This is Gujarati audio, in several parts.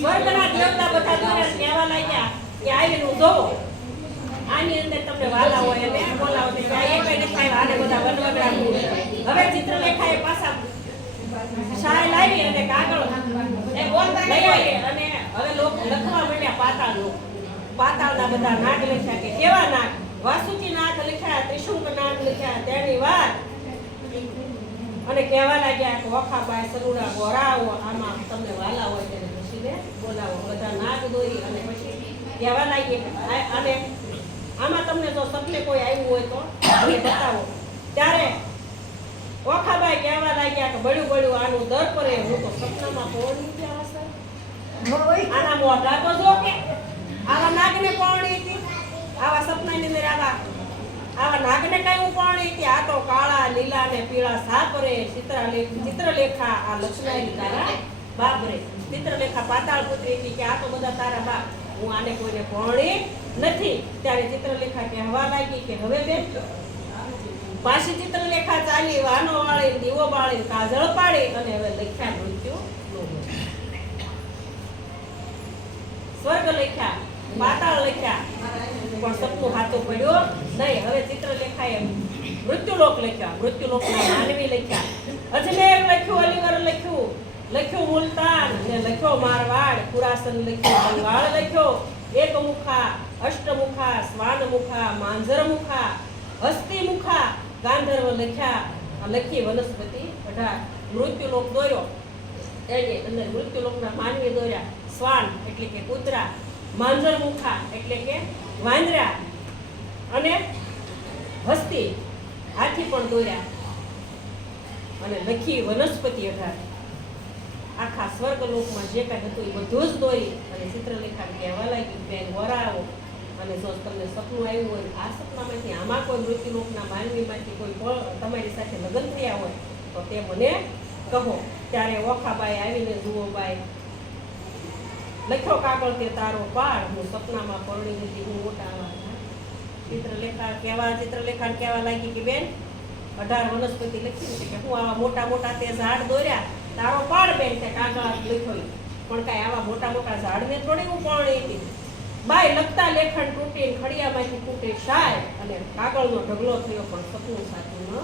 સ્વર્ગના દેવતા બધા દોર્યા કહેવા લાગ્યા કે આવીને જોવો. આની અંદર તમને વાલા હોય અને બોલાવો તો જાય એક નથી આવ્યા આને બધા વનવગડા હવે ચિત્રલેખા એ પાછા શાય લાવી અને કાગળ એ બોલતા લઈ અને હવે લોકો લખવા મળ્યા પાતાળ લોકો પાતાળના બધા નાગ લખ્યા કે કેવા નાગ? વાસુકી નાગ લખ્યા, ત્રિશુંક નાગ લખ્યા, તેની વાત. અને કહેવા લાગ્યા કે ઓખાબાઈ, સરુડા, ગોરાઓ, આમાં તમને વાલા હોય તેને બોલાવો. બધા નાગ દોરી અને પછી કહેવા લાગીએ અને આમાં તમને જો સપને કોઈ આવ્યું હોય તો મને બતાવો. ત્યારે ઓખાભાઈ કહેવા લાગ્યા કે બળ્યું બળ્યું આનું દર પરે હું તો સપનામાં પહોંચી ગયા હશે. આના મોઢા તો જો કે આવા નાગને પહોંચી હતી. આવા સપનાની અંદર આવા આવા નાગને કઈ ઉપાણી હતી. આ તો કાળા લીલા ને પીળા સાપરે ચિત્રલેખ ચિત્રલેખા આ લક્ષ્મી તારા બાપરે ચિત્રલેખા પાતાળ પુત્રી હતી કે આ તો બધા તારા બાપ. હું આને કોઈને ભણી નથી. ત્યારે ચિત્રલેખા કહેવા લાગી કે હવે બેન? પાછી ચિત્રલેખા ચાલી, વાનો વાળી દીવો બાળી કાજળ પાડી અને હવે લખ્યા મૃત્યુ. સ્વર્ગ લખ્યા, પાતાળ લખ્યા. પણ સપનું હાથો પડ્યો નહીં. હવે ચિત્રલેખાએ મૃત્યુલોક લખ્યા. મૃત્યુલોકના માનવી લખ્યા. અજમેર લખ્યું અલીવર લખ્યું. લખ્યું મુલતાન ને લખ્યો મારવાડ. પુરાસન લખ્યો બંગાળ લખ્યો. એકમુખા, અષ્ટમુખા સ્વાનમુખા માંજરમુખા, હસ્તિમુખા, ગાંધર્વ લખ્યા. લખી વનસ્પતિ. અઢાર મૃત્યુલોક દોર્યો. એને અંદર મૃત્યુલોકના માનવી દોર્યા. શ્વાન એટલે કે કૂતરા, માંજરમુખા એટલે કે વાંદરા અને હસ્તી. હાથી પણ દોર્યા. અને લખી વનસ્પતિ અઢાર. આખા સ્વર્ગલોકમાં જે કાંઈ હતું એ બધું જ દોરી અને ચિત્રલેખા કહેવા લાગી બેન વરાવો અને જો તમને સપનું આવ્યું હોય, આ સપનામાંથી, આમાં કોઈ મૃત્યુલોકના માનવીમાંથી કોઈ તમારી સાથે લગ્ન થયા હોય, તો તે મને કહો. ત્યારે ઓખાબાઈ આવીને જુઓ બાઈ લખ્યો કાગળ તે તારો પાડ. હું સપનામાં પરણી હતી હું મોટા આવા ચિત્રલેખા કહેવા ચિત્રલેખાણ કહેવા લાગી કે, બેન, અઢાર વનસ્પતિ લખી કે હું આવા મોટા મોટા તે ઝાડ દોર્યા તારો પાડ બેન તે કાગળ લખ્યો. પણ કાંઈ આવા મોટા મોટા ઝાડને થોડી હું પણ હતી. બાય લખતા લેખન તૂટી ખડિયામાંથી તૂટે શાય અને કાગળનો ઢગલો થયો પણ સપનું સાચું ન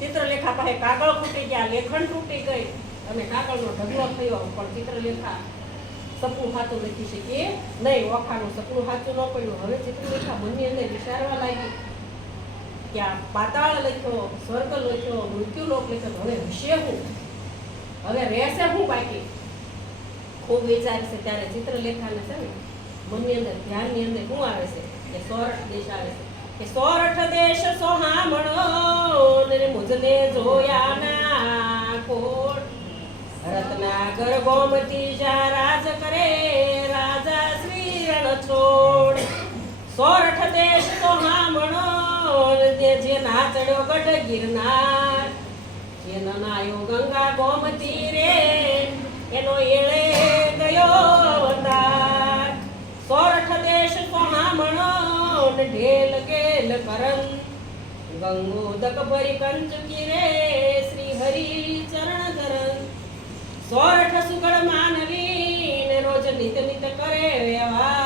ચિત્રલેખા પાસે કાગળ ફૂટી ગયા, લેખન તૂટી ગઈ. અને કાગળનો ઢગલો થયો, પણ ચિત્રલેખા સપનું સાચું લખી શકીએ નહીં, ઓખાનું સપનું સાચું ન પડ્યું. હવે ચિત્રલેખા મનની અંદર વિચારવા લાગી. આ પાતાળ લખ્યો, સ્વર્ગ લખ્યો મૃત્યુલોક લખ્યો હવે હશે હું? હવે રહેશે હું બાકી? ખૂબ વિચાર છે ત્યારે ચિત્રલેખાને છે ને, મનની અંદર, ધ્યાનની અંદર શું આવે છે? કે સોરઠ દેશ આવે છે. કે સોરઠ દેશ સોહામણો મુજને જોયા ના કોટ. રત્નાગર ગોમતી જા રાજ કરે, રાજા શ્રી રણ છોડ સોરઠ દેશ સોહામણો જે ગઢ ગિરનાર જે નનાયો ગંગા ગોમતી રે એનો એળે સોરઠ દેશ સોહામણો ઢેલ ગેલ કરન ગંગોદક ભરી કંચકી શ્રી હરિ ચરણ ધરન સોરઠ સુગળ માનવી રોજ નિત નિત કરે વ્યવહાર.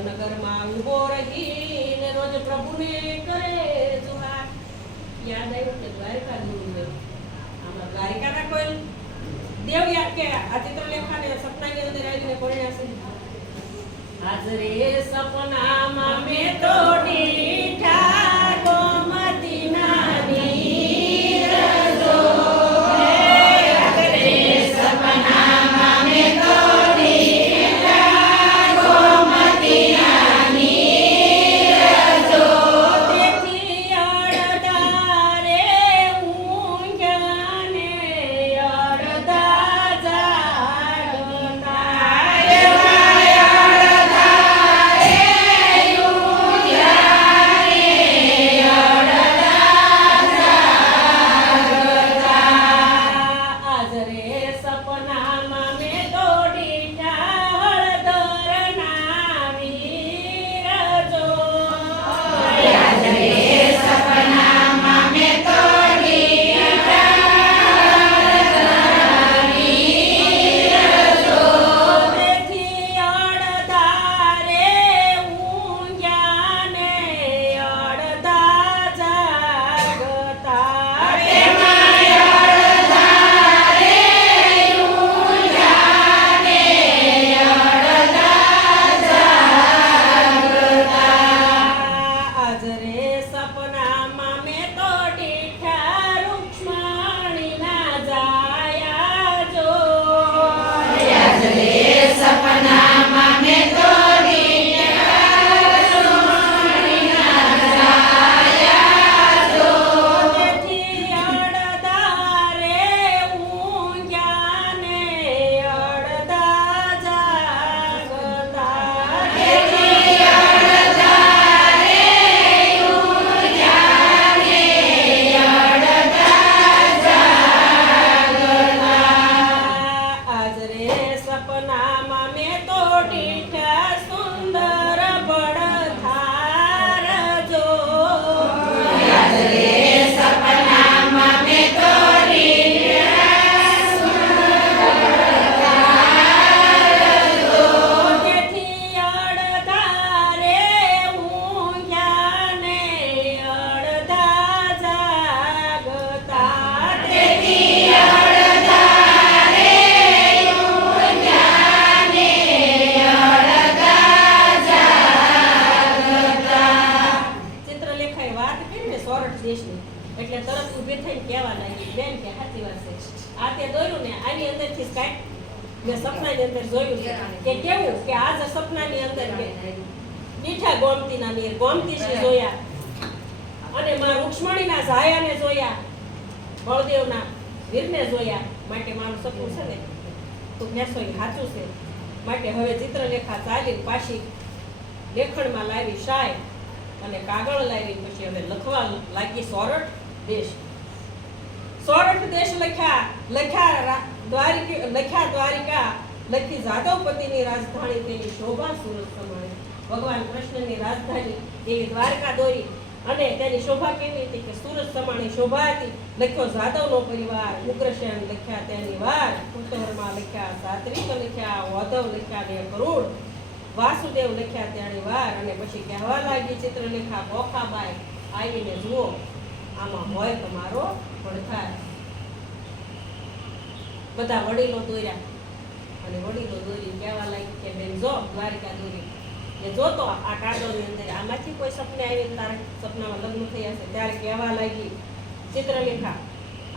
નગરમાં ઊભો યાદ દ્વારકા આમાં દ્વારિકાના કોઈ દેવ યાદ કે આ ચિત્રલેખાને સપનાની અંદર આવીને પરણ્યા છે. હાજરે સપનામાં મેં તો આ દોર્યું ને આની અંદરથી કાંઈક મેં સપનાની અંદર જોયું કે કેવું? કે આ જ સપનાની અંદર મીઠા ગોમતીના નીર ગોમતીજી જોયા. અને માં રૂક્ષ્મણીના ઝાયાને જોયા. બળદેવના વીરને જોયા. માટે મારું સપનું છે ને, તું એ સાચું છે. માટે હવે ચિત્રલેખા ચાલી પાછી લેખણમાં લાવી, શાય. અને કાગળ લાવી, પછી હવે લખવા લાગી સોરઠ દેશ. સોરઠ દેશ લખ્યા લખ્યા દ્વારિક, લખ્યા દ્વારિકા, લખી જાદવપતિની રાજધાની તેની શોભા સુરત સમાણે. ભગવાન કૃષ્ણની રાજધાની એવી દ્વારકા દોરી અને તેની શોભા કેવી હતી કે સુરત સમાણી શોભા હતી. લખ્યો જાદવનો પરિવાર, ઉગ્રસેન લખ્યા તેની વાર કુતવરમાં લખ્યા સાત્રિક લખ્યા, વધવ લખ્યા બે કરોડ. વાસુદેવ લખ્યા તેની વાર અને પછી કહેવા લાગી ચિત્રલેખા ગોખાબાઈ આવીને જુઓ, આમાં હોય તમારો પડકાર બધા વડીલો દોર્યા. અને વડીલો દોરી કહેવા લાગી કે બેન જો દ્વારિકા દોરી. એ જોતો આ કાગળની અંદર આમાંથી કોઈ સપને આવી તારા સપનામાં લગ્ન થયા છે. ત્યારે કહેવા લાગી ચિત્રલેખા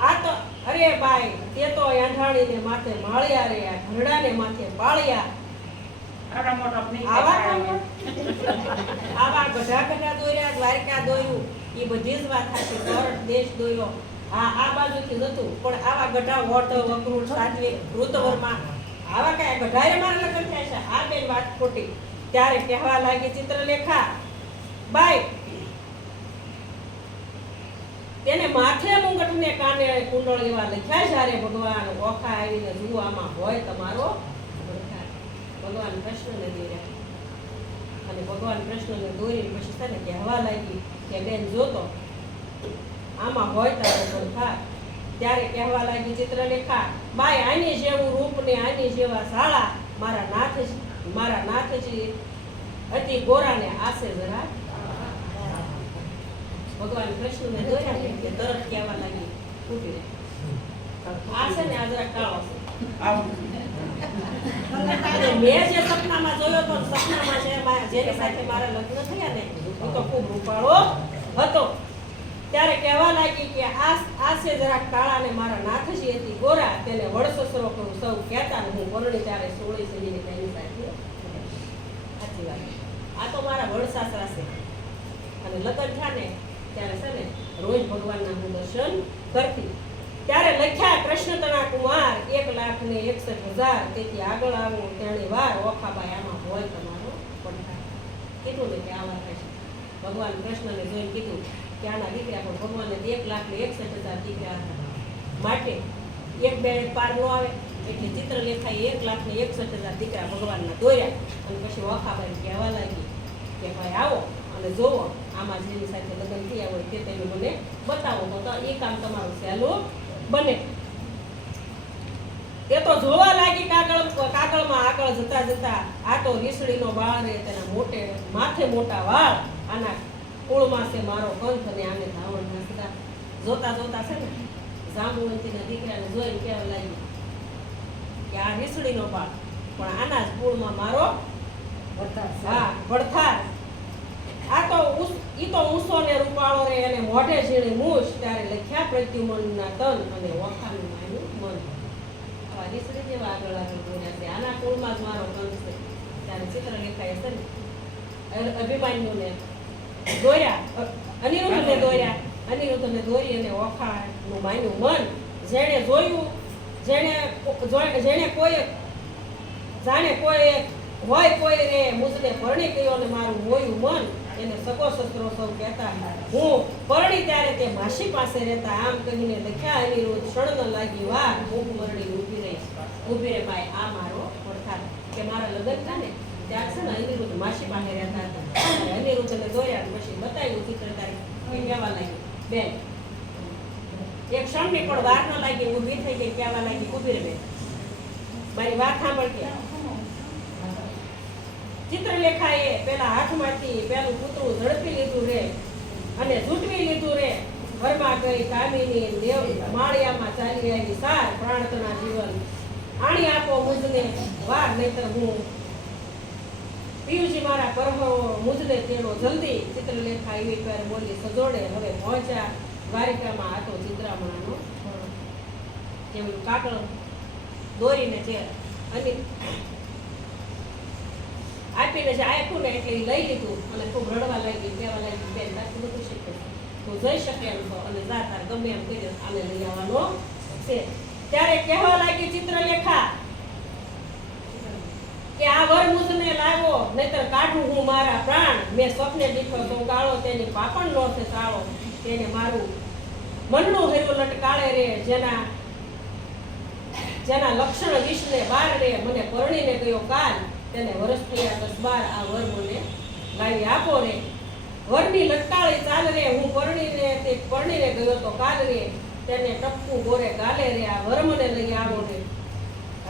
આ તો અરે બાઈ તે તો આંધાણીને માથે માળ્યા રે આ ઘરડાને માથે પાળ્યા. આવા બધા ગઢા દોર્યા દ્વારકા દોર્યું. એ બધી જ વાત થાય દેશ દોર્યો. આ આ બાજુથી નતું પણ આવા ગઢા વોટ વકૃત સાત્વિક ઋતવરમાં આવા કયા ગઢાએ મારા લગ્ન થયા છે? આ બેન વાત ખોટી. ત્યારે કહેવા લાગી ચિત્રલેખા બાય તેને માથે મુંગટને કાને કુંડળ એવા લખ્યા જ્યારે ભગવાન, ઓખા આવીને જુઓ, આમાં હોય તમારો. ભગવાન. કૃષ્ણને દોર્યા. અને ભગવાન કૃષ્ણને દોરી પછી તને કહેવા લાગી કે, બેન જોતો આમાં હોય તારો પડકાર ત્યારે કહેવા લાગી ચિત્રલેખા, બાય, આની જેવું રૂપ ને આની જેવા શાળા મારા નાથ મારા નાથજી અતિ ગોરાને આશે જરા. ભગવાન કૃષ્ણને દોર્યા કે તરત કહેવા લાગી ઊભી રહે આ છે ને આ જરા કાળો છે. મેં જે સપનામાં જોયો તો સપનામાં છે જેની સાથે મારા લગ્ન થયા ને હું તો ખૂબ રૂપાળો હતો. ત્યારે કહેવા લાગી કે આ આ છે જરાક કાળા ને મારા નાથજી હતી. ગોરા, તેને વડસસરો કરું, સૌ કહેતા હું પરણી ત્યારે સોળી સજીને તેની સાથે સાચી વાત. આ તો મારા વડસાસરા છે. અને લગ્ન થયા ને ત્યારે છે ને રોજ ભગવાનના હું દર્શન કરતી. ત્યારે લખ્યા કૃષ્ણ તણા કુમાર, એક લાખ ને એકસઠ હજાર, તેથી આગળ આવું, તેણે વાર ઓખાબાઈ આમાં હોય તમારો પડકાર કીધું ને કે આવા થશે ભગવાન કૃષ્ણને જોઈને કીધું આના દીકરા પણ ભગવાનને એક લાખ ને એકસઠ હજાર દીકરા હતા. માટે એક બે પાર નો આવે, એટલે ચિત્રલેખાએ એક લાખ ને એકસઠ હજાર દીકરા ભગવાનના દોર્યા. અને પછી વખાભાઈ કહેવા લાગી કે ભાઈ આવો અને જોવો, આમાં જેની સાથે લગ્ન થયા હોય તે તમે મને બતાવો. તો એ કામ તમારું સહેલું બને. એ તો જોવા લાગી કાગળ, કાગળમાં આગળ જતા જતા આ તો રીસડીનો બાળ રે તેના મોટે, માથે મોટા વાળ, આના કુળમાં છે મારો કંઠ અને આને ધાવણ નાખતા જોતા જોતા છે ને જાંબુવંતીના દીકરાને જોઈને કહેવા લાગ્યું કે આ રીસડીનો પાક પણ આના જ કુળમાં મારો હા વડથાર આ તો ઉસ- ઈ તો ઊંસો ને રૂપાળો રે અને મોઢે ઝીણી મૂછ ત્યારે લખ્યા પ્રદ્યુમનના તન અને ઓખાનું માનું મન. આવા રીસડી જેવા આગળ આગળ બોલ્યા છે. આના કુળમાં જ મારો કંઠ છે. ત્યારે ચિત્ર લેખાય છે ને અભિમાન્યુને દોર્યા. અનિરુદ્ધને દોર્યા. અનિરુદ્ધને દોરી અને ઓખાનું માન્યું. મન જેણે જોયું, જેણે જેણે કોઈ, જાણે કોઈ હોય કોઈ રે મુજને પરણી ગયો ને મારું મોયું મન એને સગો સસરો સૌ કહેતા, હું પરણી ત્યારે તે માસી પાસે રહેતા. આમ કહીને લખ્યા અનિરુદ્ધ ક્ષણ ન લાગી વાર હું પરણી ઊભી રહી ઊભી રે ભાઈ, આ મારો પડકાર કે મારા લગ્ન થાય ને ત્યાં છે ને અનિરુદ્ધ માસી પેલા પૂતળું ઝડપી લીધું રે અને ઝૂંટવી લીધું રે. ઘરમાં ગઈ કામિની દેવ માળિયામાં ચાલી આવી સાર પ્રાણતના જીવન. આણી આપો મુજને વાર, નહીતર હું પિયુજી મારા પરહો મુજલે તેડો જલ્દી ચિત્રલેખા એવી પર બોલી સજોડે. હવે પહોંચ્યા દ્વારિકામાં હતો ચિત્રામણાનો. જેવું કાકળ દોરીને છે અને આપીને છે આપ્યું ને એટલે લઈ લીધું અને ખૂબ રડવા લાગી, કહેવા લાગી, બેન, તારથી બધું શીખે તું જઈ શકે એમ તો અને જા તાર ગમે એમ કરી આને લઈ આવવાનો છે. ત્યારે કહેવા લાગી ચિત્રલેખા કે આ વર લાવો નહીતર કાઢું હું મારા પ્રાણ. મેં સ્વપ્ને દીઠો તો ગાળો તેની પાપણ નો છે સાળો. તેને મારું મનનું હૈયું લટકાળે રે, જેના જેના લક્ષણ વિષને બાર રે. મને પરણીને ગયો કાલ. તેને વરસ થયા દસ બાર આ વર મને લાવી આપો રે. વરની લટકાળી ચાલ રે, હું પરણીને તે પરણીને ગયો તો કાલ રે. તેને ટપકું ગોરે ગાલે રે, આ વર મને લઈ આવો રે.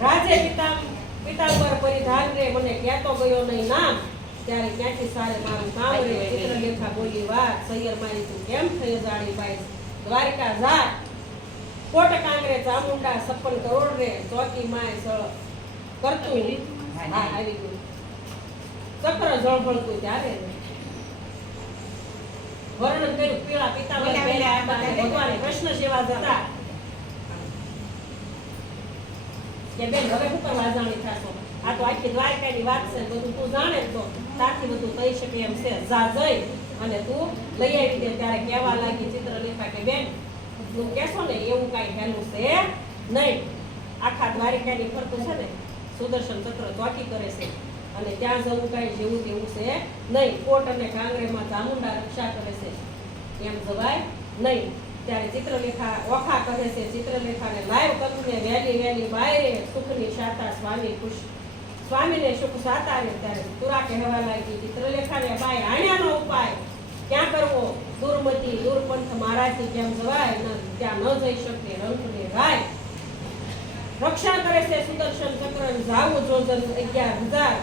રાજે પિતા પિતાંબર પરિધાન રે મને કહેતો ગયો નહીં નામ ત્યારે ક્યાંથી સારે મારું કામ રે ચિત્રલેખા બોલી વાત સૈયર મારી તું કેમ થઈ જાણી બાઈ? દ્વારિકા જા. કોટ કાંગરે ચામુંડા સપન કરોડ રે ચોકી માય સળ કરતું. હા આવી ગયું. ચક્ર જળભળતું ત્યારે. વર્ણન કર્યું પીળા પિતા ભગવાને કૃષ્ણ સેવા જતા કે બેન, હવે હું કરવા જાણી થશો. આ તો આખી દ્વારકાની વાત છે, બધું તું જાણે તો. તારથી બધું થઈ શકે એમ છે. જા જઈ અને તું લઈ આવી દે. ત્યારે કહેવા લાગી ચિત્રલેખા કે, બેન, તું કહેશો ને, એવું કાંઈ હેલું છે નહીં. આખા દ્વારિકાની ફરતું છે ને, સુદર્શન ચક્ર ચોકી કરે છે. અને ત્યાં જવું કાંઈ જેવું તેવું છે નહીં. કોટ અને કાંગરેમાં ચામુંડા રક્ષા કરે છે. એમ જવાય નહીં. ત્યારે ચિત્રલેખા ઓખા કહે છે, ચિત્રલેખાને લાઈવ કરીને વહેલી વહેલી બાયરે સુખની શાતા સ્વામી ખુશ. સ્વામીને સુખ સાતારે ત્યારે તુરા કહેવા લાગી, ચિત્રલેખાને બાય આણ્યાનો ઉપાય. ક્યાં કરવો? દુર્મતી, દુર્પંથ મારાથી જેમ જવાય, ન, ત્યાં ન જઈ શકે રંગને રાય રક્ષા કરે છે સુદર્શન ચક્ર જાવું જોજન અગિયાર હજાર.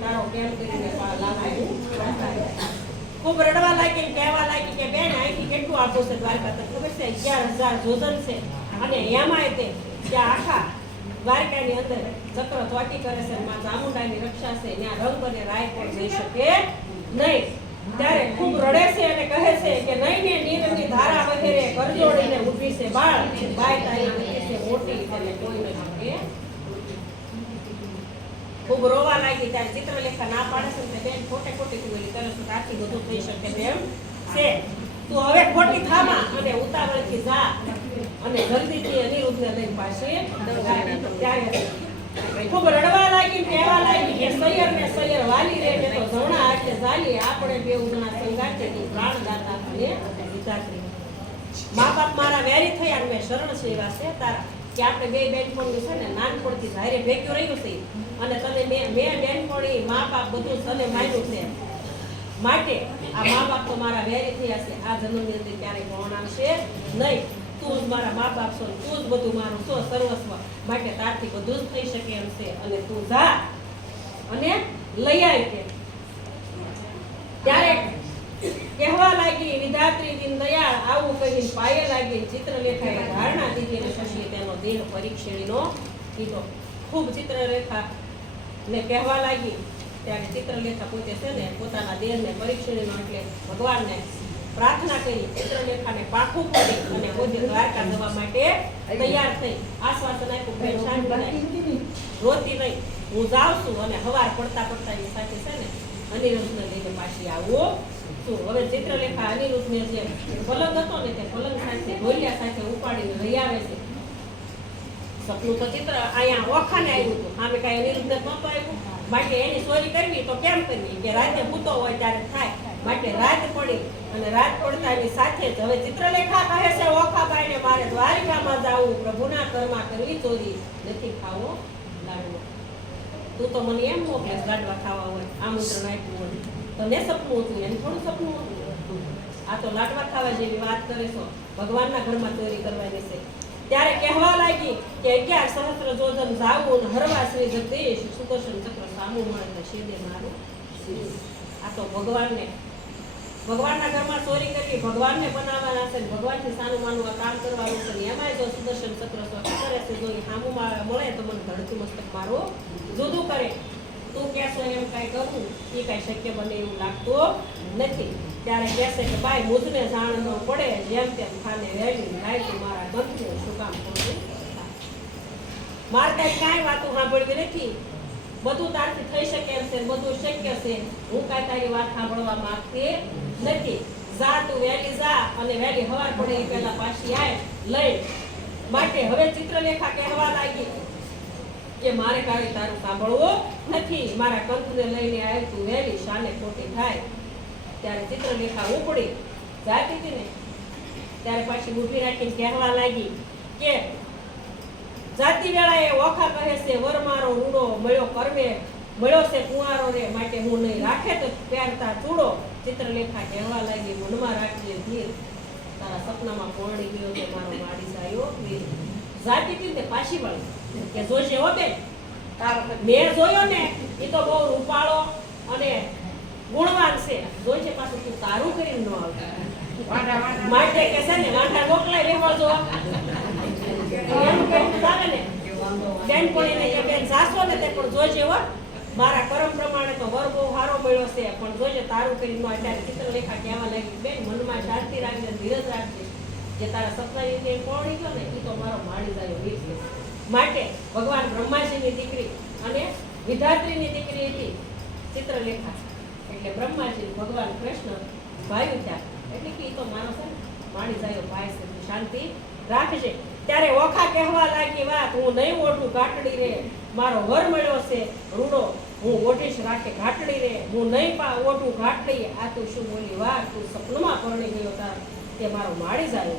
તારો કેમ કરીને પા લાવાયું? ખૂબ રડવા લાગી કહેવા લાગી કે બેન, અહીંથી કેટલું આપો છે દ્વારકા તો ખબર છે? અગિયાર હજાર જોજન છે. અને એમાંય તે ત્યાં આખા દ્વારકાની અંદર ચક્ર ચોટી કરે છે. માં ચામુંડાની રક્ષા છે. ત્યાં રંગ અને રાય પણ જઈ શકે નહીં. ત્યારે ખૂબ રડે છે અને કહે છે કે નહીં ને નીરની ધારા વગેરે કરજોડીને ઊભી છે. બાળ બાય તારી મોટી અને કોઈ ન શકે ખૂબ રોવા લાગી ત્યારે ચિત્રલેખા ના પાડે છે બેન ખોટે ખોટી તું એની તને શું આથી બધું થઈ શકે એમ. છે. તું હવે ખોટી થામા અને ઉતાવળથી જા અને જલ્દીથી અનિરુદ્ધને લઈને ત્યારે ખૂબ રડવા લાગી કહેવા લાગી કે સૈયર ને સૈયર વાલી રે તો જમણા હાથે ચાલી આપણે બે ઉજણા સંગાતે તું પ્રાણદાતા અને વિચાર મા બાપ મારા વેરી થયા મેં શરણ સેવા છે તારા. કે આપણે બે બેનપણી છે ને નાનપણથી ધારે ભેગ્યું રહ્યું છે. અને તને મેં બેનપણી મા બાપ બધું તને માન્યું છે. માટે આ મા બાપ તો મારા વેરી થયા છે. આ જન્મની અંદર ક્યારેય કોણ આવશે? નહીં. તું જ મારા મા બાપ છો તું જ બધું મારું છો સર્વસ્વ. માટે તારથી બધું જ થઈ શકે એમ છે. અને તું જા. અને લઈ આવી ત્યારે કહેવા લાગી વિધાત્રી દિન દયાળ આવું કહી પાયે લાગી ચિત્રલેખાએ ધારણા દીધી અને શશીએ તેનો દેહ પરીક્ષણીનો કીધો ખૂબ ચિત્રલેખા ને કહેવા લાગી ત્યારે ચિત્રલેખા પોતે છે ને પોતાના દેહને પરીક્ષણીનો એટલે ભગવાનને પ્રાર્થના કરી ચિત્રલેખાને પાખું કરી અને પોતે દ્વારકા જવા માટે તૈયાર થઈ. આશ્વાસન આપ્યું બેન શાંત રોતી નહીં હું જાઉં છું અને હવાર પડતા પડતા એની સાથે છે ને અનિરુદ્ધને લઈને પાછી આવું. છું હવે ચિત્રલેખા અનિરુદ્ધને જે પલંગ હતો ને તે પલંગ સાથે, ઢોલિયા સાથે ઉપાડીને લઈ આવે છે. સપનું તો ચિત્ર અહીંયા ઓખાને આવ્યું હતું. સામે કાંઈ અનિરુદ્ધને નહોતું આવ્યું. માટે એની ચોરી કરવી તો કેમ કરવી? કે રાતે ભૂતો હોય ત્યારે થાય. માટે રાત પડી અને રાત પડતા એની સાથે જ હવે ચિત્રલેખા કહે છે ઓખાબાઈને મારે દ્વારિકામાં જવું. પ્રભુના ઘરમાં કરવી ચોરી. નથી ખાવો, લાડવો. તું તો મને એમ મોકલે, લાડવા ખાવા હોય, આમંત્રણ આપ્યું હોય. તને સપનું હતું, એને થોડું સપનું હતું. આ તો લાડવા ખાવા જેવી વાત કરે છો. ભગવાનના ઘરમાં ચોરી કરવાની છે. ત્યારે કહેવા લાગી કે અગિયાર સહસ્ત્ર જોધન જાવું અને હરવા શ્રી જગદીશ સુદર્શન ચક્ર સામું મળે શેદે મારું. આ તો ભગવાનને. ભગવાનના ઘરમાં ચોરી કરી ભગવાનને બનાવવાના છે ભગવાનથી સાનું માનું આ કામ કરવાનું છે એમાંય જો સુદર્શન ચક્ર ચોકી કરે છે, જો સામું મળે તો મને ધડતું મસ્તક મારું જુદું કરે. તું કહેશો એમ કાંઈ કરવું, એ કાંઈ શક્ય બને એવું લાગતું નથી. ત્યારે કહેશે કે ભાઈ મુજને જાણ ન પડે, જેમ તેમ ખાને રેડી રાય તો મારા ગમતું શું કામ કરવું મારે કાંઈ કાંઈ વાતો સાંભળવી નથી. બધું તારથી થઈ શકે છે, બધું શક્ય છે. હું કાંઈ તારી વાત સાંભળવા માંગતી નથી. જા તું વહેલી જા અને વહેલી હવાર પડે એ પહેલાં પાછી આય, લઈ. માટે હવે ચિત્રલેખા કહેવા લાગી. કે મારે કાંઈ તારું સાંભળવો નથી. મારા કંકુને લઈને આવી તું વહેલી શાને ખોટી થાય. ત્યારે ચિત્રલેખા ઉપડી જાતી હતી ને ત્યારે પાછી ઊભી રાખીને કહેવા લાગી કે, જાતિ વેળાએ ઓખા કહે છે વર મારો મળ્યો કરવે, મળ્યો છે કુંવારો રે, માટે હું નહીં રાખે તો પહેરતા ચૂડો. ચિત્રલેખા કહેવા લાગી, મનમાં રાખજે ધીર. તારા સપનામાં પોણી ગયો તો મારો માડી સાયો વીર જાતી તે પાછી વળી. કે જોશે હો બેન જોયો ને, એ તો બહુ રૂપાળો અને ગુણવાન છે. જોઈ છે પાછું તું તારું કરીને ન આવતા. માટે કે છે ને વાંઢા મોકલાય લેવા જો એમ ચાલે ને. કે બેન સાસો ને તે પણ જોજે હો. મારા કરમ પ્રમાણે તો વર બહુ સારો મળ્યો છે. પણ જોજે તારું કરીને અત્યારે ચિત્રલેખા કહેવા લાગી, બેન, મનમાં શાંતિ રાખજે, ધીરજ રાખજે. જે તારા સપનાની તે પહોંચી ગયો ને, એ તો મારો માડી જાય વીર છે. માટે ભગવાન બ્રહ્માજીની દીકરી અને વિધાત્રીની દીકરી હતી ચિત્રલેખા. એટલે બ્રહ્માજી, ભગવાન કૃષ્ણ ભાઈ થયા એટલે કે એ તો છે માણી જાય ભાઈ છે શાંતિ રાખજે. ત્યારે ઓખા કહેવા લાગી, વાત, હું નહીં ઓઢું ઘાટડી રે. મારો વર મળ્યો છે, રૂડો. હું ઓઢીશ રાખે ઘાટડી રે. હું નહીં પા, ઓઢું ઘાટડી. આ તું શું બોલી વાત તું સપનમાં પરણી ગયો તાર. તે મારો માળી જાય.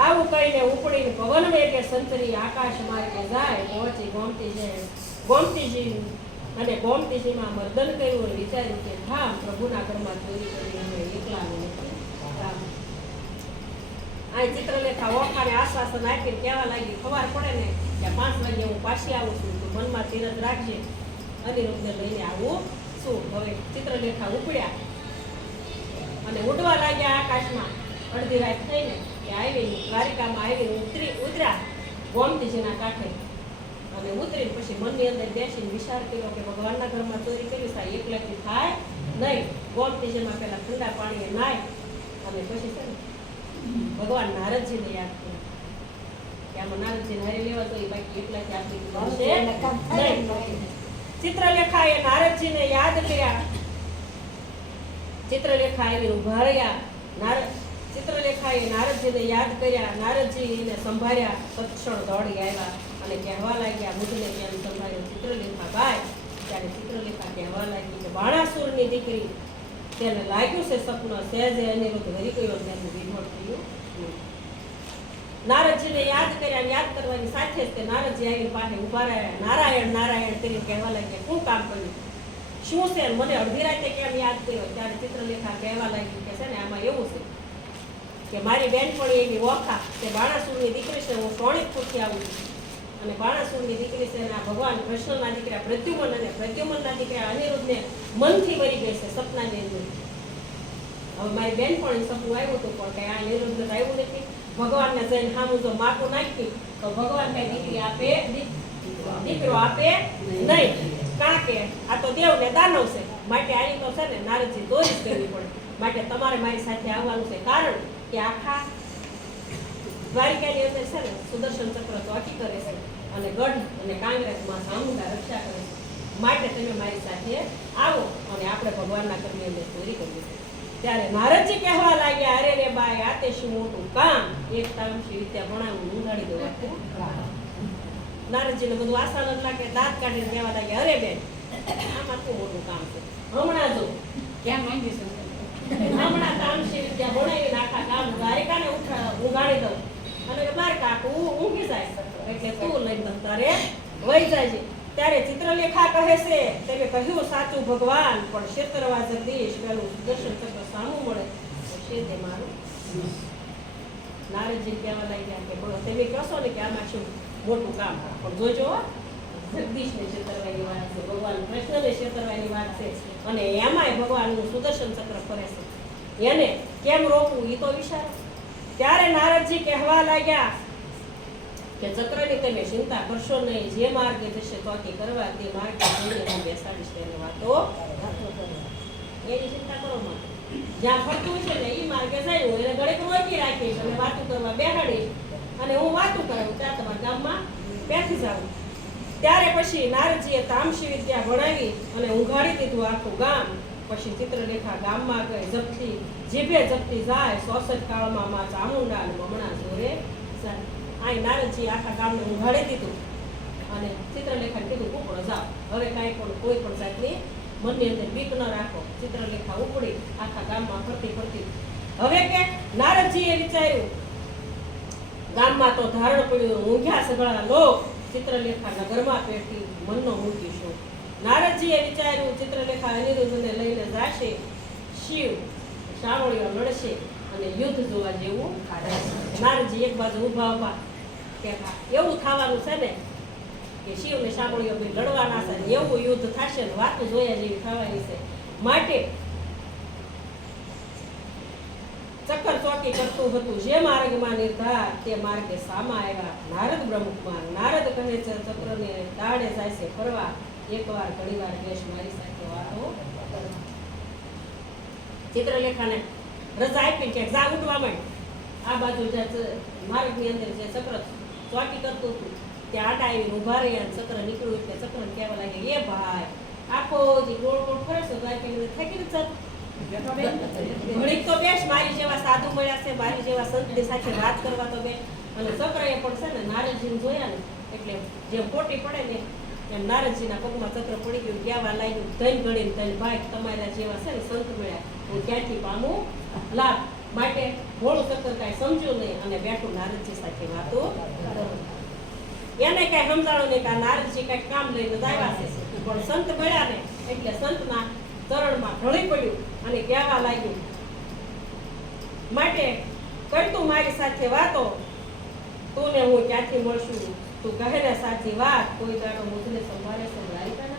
આવું કહીને ઉપડીને પવન વેગે સંતરી આકાશ માર્ગે જાય, પહોંચી ગોમતીજી ગોમતીજી અને ગોમતીજીમાં મર્દન કર્યું અને વિચાર્યું કે હા પ્રભુના ઘરમાં ચોરી કરી એકલા. આ ચિત્રલેખા ઓખાને આશ્વાસન આપીને કહેવા લાગી, ખબર પડે ને કે પાંચ વાગે હું પાછી આવું છું, તો મનમાં તીરથ રાખજે. અનિરુદ્ધને લઈને આવું શું હવે ચિત્રલેખા ઉપડ્યા અને ઉડવા લાગ્યા આકાશમાં. અડધી રાત થઈને કે આવી દ્વારિકામાં આવીને ઉતરી ઉતર્યા ગોમતીજીના કાંઠે. અને ઉતરીને પછી મનની અંદર બેસીને વિચાર કર્યો કે ભગવાનના ઘરમાં ચોરી કરી થાય? એકલાથી થાય નહીં. ગોમતીજીમાં પહેલાં ઠંડા પાણીએ નાય અને પછી છે ને ભગવાન નારદજીને યાદ કર્યા. કે આમાં નારદજીને હારે લેવા તો એ બાકી એકલાથી નારદજીને યાદ કર્યા. ચિત્રલેખા આવીને ઊભા રહ્યા. નારદ ચિત્રલેખાએ નારદજીને યાદ કર્યા. નારદજી એને સંભાળ્યા. તત્ક્ષણ દોડી આવ્યા અને કહેવા લાગ્યા, મુજને ત્યાં સંભાળ્યો ચિત્રલેખા ભાઈ ત્યારે ચિત્રલેખા કહેવા લાગી કે બાણાસુરની દીકરી. તેને લાગ્યું છે સપનું સહેજે અનિરુદ્ધ હરી ગયો ને એનું થયું નારદજીને યાદ કર્યા યાદ કરવાની સાથે જ તે નારદજી આવી પાસે ઊભા રહ્યા. નારાયણ નારાયણ કરીને કહેવા લાગ્યા. શું કામ કર્યું? શું છે? મને અડધી રાતે કેમ યાદ કર્યો? ત્યારે ચિત્રલેખા કહેવા લાગી કે, છે ને, આમાં એવું છે કે મારી બેનપણી એવી ઓખા કે બાણાસુરની દીકરી છે, હું સોણીતપુરથી આવું છું. અને બાણાસુરની દીકરી છે અને ભગવાન કૃષ્ણના દીકરા, પ્રદ્યુમન અને પ્રદ્યુમનના દીકરા અનિરુદ્ધને મનથી વળી ગઈ છે સપનાની અંદર. હવે મારી બેનપણી સપનું આવ્યું હતું, પણ કંઈ આ અનિરુદ્ધ આવ્યું નથી. ભગવાનને જઈને સામું જો માથું નાખી, તો ભગવાન કઈ દીકરી આપે દીકરો આપે નહીં. કારણ કે આ તો દેવ ને દાનવ છે. માટે આની તો છે ને નારદજી દોરી જ કરવી પડે. માટે તમારે મારી સાથે આવવાનું છે. કારણ કે આખા દ્વારિકાની અંદર છે ને સુદર્શન ચક્ર ચોકી કરે છે અને ગઢ અને કાંગ્રેસમાં સામુદા રક્ષા કરે છે. માટે તમે મારી સાથે આવો અને આપણે ભગવાનના કર્મની અંદર ચોરી કરીએ ત્યારે નારદજી કહેવા લાગ્યા, અરે રે બાય આ તે શું મોટું કામ? એક તામસી રીતે ભણાવું ઊંઘાડી દઉં નારદજીને બધું આસાન નથી લાગે, દાંત કાઢીને કહેવા લાગ્યા, અરે બેન, આમાં શું મોટું કામ છે? હમણાં જો. ક્યાં માંગી છે? ત્યારે ચિત્રલેખા કહે છે તમે કહ્યું સાચું ભગવાન, પણ ક્ષેત્રવા જગદીશ પેલું સુદર્શન ચક્ર સામું મળે. છે તે મારું. નારદજી કહેવા લાગ્યા કે, બોલો, તમે કહેશો ને કે આમાં શું મોટું કામ પણ જોજો જગદીશને છેતરવાની વાત છે, ભગવાન કૃષ્ણને છેતરવાની વાત છે અને એમાંય ભગવાનનું સુદર્શન ચક્ર ફરે છે. એને કેમ રોકવું એ તો વિચાર. ત્યારે નારદજી કહેવા લાગ્યા કે ચક્રની તમે ચિંતા કરશો નહીં, જે માર્ગે જશે ચોકી કરવા, તે માર્ગે જઈને હું બેસાડીશ તેને વાતો કરો. એની ચિંતા કરો માટે. જ્યાં ફરતું છે ને એ માર્ગે જાય, હું એને ઘડીક રોકી રાખીશ અને વાતું કરવા બેહાડીશ અને હું વાતું કરાવું ત્યાં તમારા ગામમાં બેસી જાઉં. ત્યારે પછી નારદજીએ તામસી વિદ્યા ભણાવી અને ઊંઘાડી દીધું આખું ગામ. પછી ચિત્રલેખા ગામમાં ગઈ. જપતી જીભે જપતી જાય. સોસઠ કાળમાં માં ચામુંડા અને મમણા જોરે. આય નારદજી આખા ગામને ઊંઘાડી દીધું. અને ચિત્રલેખાને કીધું કૂકડો જાઓ. હવે કાંઈ પણ, કોઈ પણ જાતની મનની અંદર બીક ન રાખો. ચિત્રલેખા ઉપડી આખા ગામમાં ફરતી ફરતી. હવે કે નારદજીએ વિચાર્યું, ગામમાં તો ધારણ પડ્યું, ઊંઘ્યા સગળા લોક ચિત્રલેખા નગરમાં પેટી મનનો મૂકીશું નારદજીએ વિચાર્યું, ચિત્રલેખા અનિરુદ્ધને લઈને જાશે, શિવ સાવળીઓ લડશે અને યુદ્ધ જોવા જેવું. નારદજી એક બાજુ ઊભા ઊભા કે એવું થવાનું છે ને કે શિવ ને સાંભળીઓ બે લડવાના છે એવું યુદ્ધ થશે ને વાતો જોયા જેવી થવાની છે માટે ચક્કર ચોકી કરતું હતું. જે માર્ગમાં નિર્ધાર તે માર્ગે સામા આવ્યા. નારદ બ્રહ્મકુમાર, નારદ કહે છે ચક્રને દાડે જાય છે ફરવા. એકવાર ઘણીવાર દેશ મારી સાથે વાતો ચિત્રલેખાને રજા આપી કે જા ઉઠવા માંડ આ બાજુ જે માર્ગની અંદર જે ચક્ર ચોકી કરતું હતું, ત્યાં આટા આવીને ઊભા રહ્યા ચક્ર નીકળ્યું એટલે ચક્ર કહેવા લાગે એ ભાઈ, આખો જે ગોળ ગોળ ફરે છે, તો થાકી બેઠો તો અને સંત નહીં. અને બેઠું નારદજી સાથે વાતો એને કઈ સમજાણું નહીં કે નારદજી કંઈક કામ લઈને આવ્યા છે. પણ સંત મળ્યા ને, એટલે સંતના ચરણમાં ઢળી પડ્યું અને કહેવા લાગ્યું, માટે કરતું મારી સાથે વાતો. તું ને હું ક્યાંથી મળશું. તું કહે ને સાચી વાત. કોઈ દાડો મુજને સંભાળે સંભળાવી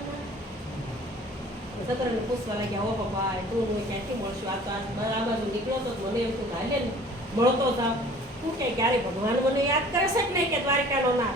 સતરને પૂછવા લાગ્યા ઓ પપ્પા તું હું ક્યાંથી મળશું? આ તો આ બાજુ નીકળ્યો તો મને એમ તું હાલે ને, મળતો જાવ તું ક્યાંય ક્યારે ભગવાન મને યાદ કરે છે કે નહીં કે દ્વારકાનો ના